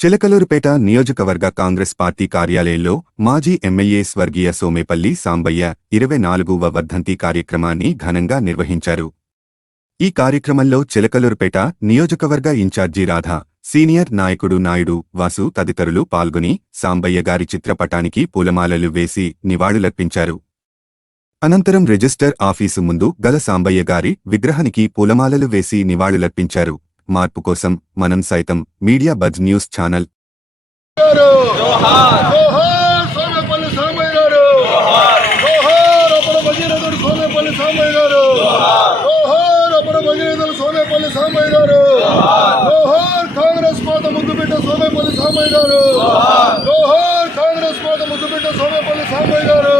చిలకలూరుపేట నియోజకవర్గ కాంగ్రెస్ పార్టీ కార్యాలయంలో మాజీ ఎమ్మెల్యే స్వర్గీయ సోమేపల్లి సాంబయ్య ఇరవై నాలుగువ వర్ధంతి కార్యక్రమాన్ని ఘనంగా నిర్వహించారు. ఈ కార్యక్రమంలో చిలకలూరుపేట నియోజకవర్గ ఇన్ఛార్జి రాధ సీనియర్ నాయకుడు నాయుడు వాసు తదితరులు పాల్గొని సాంబయ్య గారి చిత్రపటానికి పూలమాలలు వేసి నివాళులర్పించారు. అనంతరం రిజిస్టర్ ఆఫీసు ముందు గల సాంబయ్య గారి విగ్రహానికి పూలమాలలు వేసి నివాళులర్పించారు. మార్పు కోసం మనం సైతం మీడియా బజ్ న్యూస్ ఛానల్. గారు జోహార్ సోమేపల్లి సాంబయ్య గారు! జోహార్! అప్పుడు భగీరథుడు సోమేపల్లి సాంబయ్య గారు! జోహార్! అప్పుడు భగీరథుడు సోమేపల్లి సాంబయ్య గారు! జోహార్! కాంగ్రెస్ మాత ముద్దుబిడ్డ సోమేపల్లి సాంబయ్య గారు! జోహార్! కాంగ్రెస్ మాత ముద్దుబిడ్డ సోమేపల్లి సాంబయ్య గారు!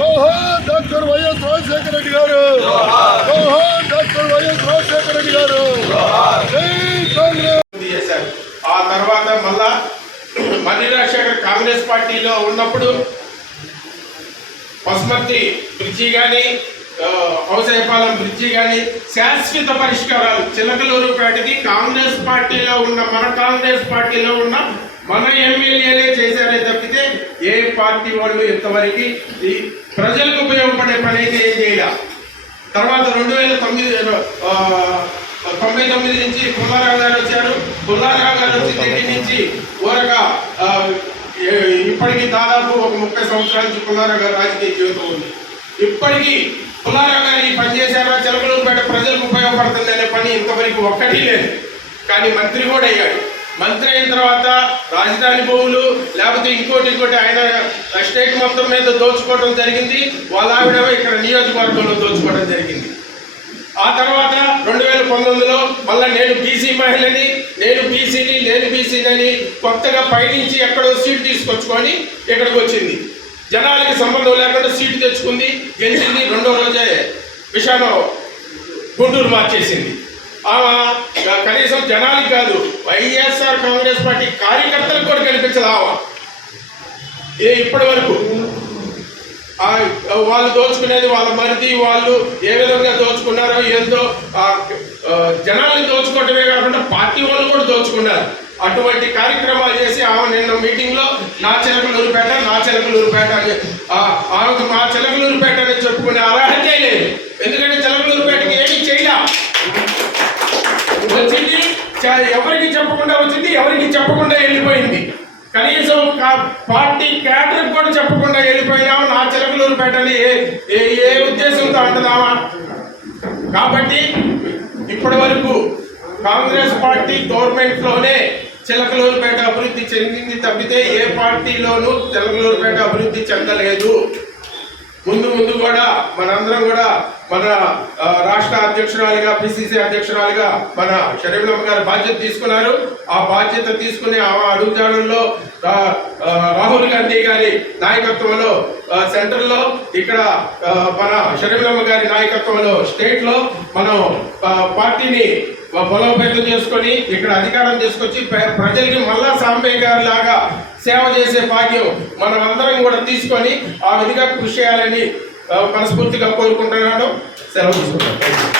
జోహార్! Doctor YS Rajasekhara Reddy garu! జోహార్ డాక్టర్ వైఎస్ రాజశేఖర రెడ్డి గారు జై కాంగ్రెస్ అభివృద్ధి చేశారు ఆ తర్వాత మళ్ళా మర్రి రాజశేఖర్ కాంగ్రెస్ పార్టీలో ఉన్నప్పుడు పసుమర్తి బ్రిడ్జి కానీ ఔసయపాలెం బ్రిడ్జి కానీ శాశ్వత పరిష్కారాలు చిలకలూరుపేటకి కాంగ్రెస్ పార్టీలో ఉన్న మన కాంగ్రెస్ పార్టీలో ఉన్న మన ఎమ్మెల్యేలే చేశారే తప్పితే ఏ పార్టీ వాళ్ళు ఇంతవరకు ఈ ప్రజలకు ఉపయోగపడే పని అయితే ఏం చేయాల. తర్వాత రెండు వేల తొమ్మిది తొంభై తొమ్మిది నుంచి కుమారావు గారు వచ్చారు. పుల్లారావు దగ్గర నుంచి ఊరగా ఇప్పటికి దాదాపు ఒక ముప్పై సంవత్సరాల నుంచి పుల్లారావు గారు రాజకీయ జీవితం ఉంది. ఇప్పటికీ పుల్లారా గారు ఈ పని చేశారా చిలకలూరుపేట ప్రజలకు ఉపయోగపడుతుంది అనే పని ఇంతవరకు ఒక్కటి లేదు. కానీ మంత్రి కూడా అయ్యాడు. మంత్రి అయిన తర్వాత రాజధాని భూములు లేకపోతే ఇంకోటి ఇంకోటి ఆయన స్టేట్ మొత్తం మీద దోచుకోవడం జరిగింది. వాళ్ళ ఆవిడ ఇక్కడ నియోజకవర్గంలో దోచుకోవడం జరిగింది. ఆ తర్వాత రెండు వేల పంతొమ్మిదిలో మళ్ళీ నేను బీసీ మహిళని నేను బీసీని నేను బీసీని కొత్తగా పైనుంచి ఎక్కడో సీట్ తీసుకొచ్చుకొని ఇక్కడికి వచ్చింది జనాలకి సంబంధం లేకుండా సీటు తెచ్చుకుంది గెలిచింది రెండో రోజే విషాను గుంటూరు మార్చేసింది. ఆమె కనీసం జనాలకి కాదు వైఎస్ఆర్ కాంగ్రెస్ పార్టీ కార్యకర్తలకు కూడా కనిపించదు ఆమె ఇప్పటి వరకు? వాళ్ళు దోచుకునేది వాళ్ళ మరిది వాళ్ళు ఏ విధంగా దోచుకున్నారో ఏందో జనాల్ని దోచుకోవటమే కాకుండా పార్టీ వాళ్ళు కూడా దోచుకున్నారు. అటువంటి కార్యక్రమాలు చేసి ఆమె నిన్న మీటింగ్లో నా చిలకలూరుపేట నా చిలకలూరుపేట అని ఆమెకు మా చిలకలూరుపేట అని చెప్పుకునే అర్హతే లేదు. ఎందుకంటే చిలకలూరుపేటకి ఏమీ చేయలే. వచ్చింది చ- ఎవరికి చెప్పకుండా వచ్చింది ఎవరికి చెప్పకుండా వెళ్ళిపోయింది. కనీసం పార్టీ క్యాడర్ కూడా చెప్పకుండా వెళ్ళిపోయినాము నా చిలకలూరుపేటని ఏ ఏ ఏ ఉద్దేశంతో అంటున్నామా కాబట్టి ఇప్పటి వరకు కాంగ్రెస్ పార్టీ గవర్నమెంట్లోనే చిలకలూరుపేట అభివృద్ధి చెందింది తప్పితే ఏ పార్టీలోనూ చిలకలూరుపేట అభివృద్ధి చెందలేదు. ముందు ముందు కూడా మనందరం కూడా మన రాష్ట్ర అధ్యక్షురాలిగా పిసిసి అధ్యక్షురాలిగా మన షరీఫ్లమ్మ గారు బాధ్యత తీసుకున్నారు. ఆ బాధ్యత తీసుకుని ఆ అడుగుజాడల్లో రాహుల్ గాంధీ గారి నాయకత్వంలో సెంట్రల్లో ఇక్కడ మన షరీఫ్లమ్మ గారి నాయకత్వంలో స్టేట్లో మనం పార్టీని బలోపేతం చేసుకొని ఇక్కడ అధికారం తీసుకొచ్చి ప్రజలకి మళ్ళా సాంబయ్య గారి లాగా సేవ చేసే భాగ్యం మనం అందరం కూడా తీసుకొని ఆ విధిగా కృషి చేయాలని మనస్ఫూర్తిగా కోరుకుంటున్నాను సెలవు తీసుకుంటాను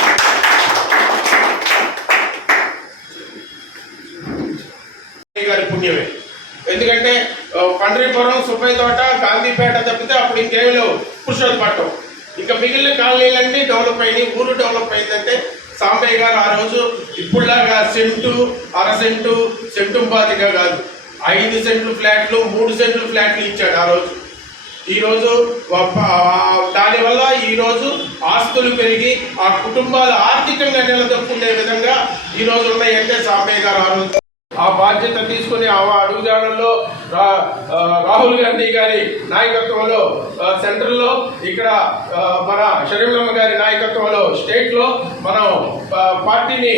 గారి పుణ్యమే. ఎందుకంటే పండ్రీపురం సుబ్బయ్య తోట గాంధీపేట తప్పితే అప్పుడు ఇంకేమీ లేవు. పురుషోత్పట్నం ఇంకా మిగిలిన కాలనీలన్నీ డెవలప్ అయినాయి. ఊరు డెవలప్ అయిందంటే సాంబయ్య గారు ఆ రోజు ఇప్పుడులాగా సెంటు అర సెంటు సెంటు బాధిగా కాదు. ఐదు సెంట్లు ఫ్లాట్లు మూడు సెంట్లు ఫ్లాట్లు ఇచ్చాడు ఆ రోజు. ఈరోజు దాని వల్ల ఈరోజు దానివల్ల ఆస్తులు పెరిగి ఆ కుటుంబాలు ఆర్థికంగా నిలదొక్కునే విధంగా ఈ ఉన్న ఉన్నాయంటే సాంబయ్య గారు ఆ ఆ బాధ్యత తీసుకుని ఆ అడుగుజాడల్లో రా- రాహుల్ గాంధీ గారి నాయకత్వంలో సెంట్రల్లో ఇక్కడ మన షరీఫ్లమ్మ గారి నాయకత్వంలో స్టేట్లో మనం పార్టీని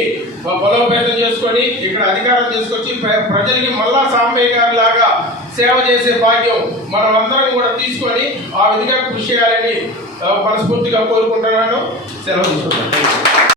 బలోపేతం చేసుకొని ఇక్కడ అధికారం తీసుకొచ్చి ప్ర- ప్రజలకి మళ్ళా సాంబయ్య గారి లాగా సేవ చేసే భాగ్యం మనం అందరం కూడా తీసుకొని ఆ విధంగా కృషి చేయాలని మనస్ఫూర్తిగా కోరుకుంటున్నాను. సెలవు తీసుకుంటాను.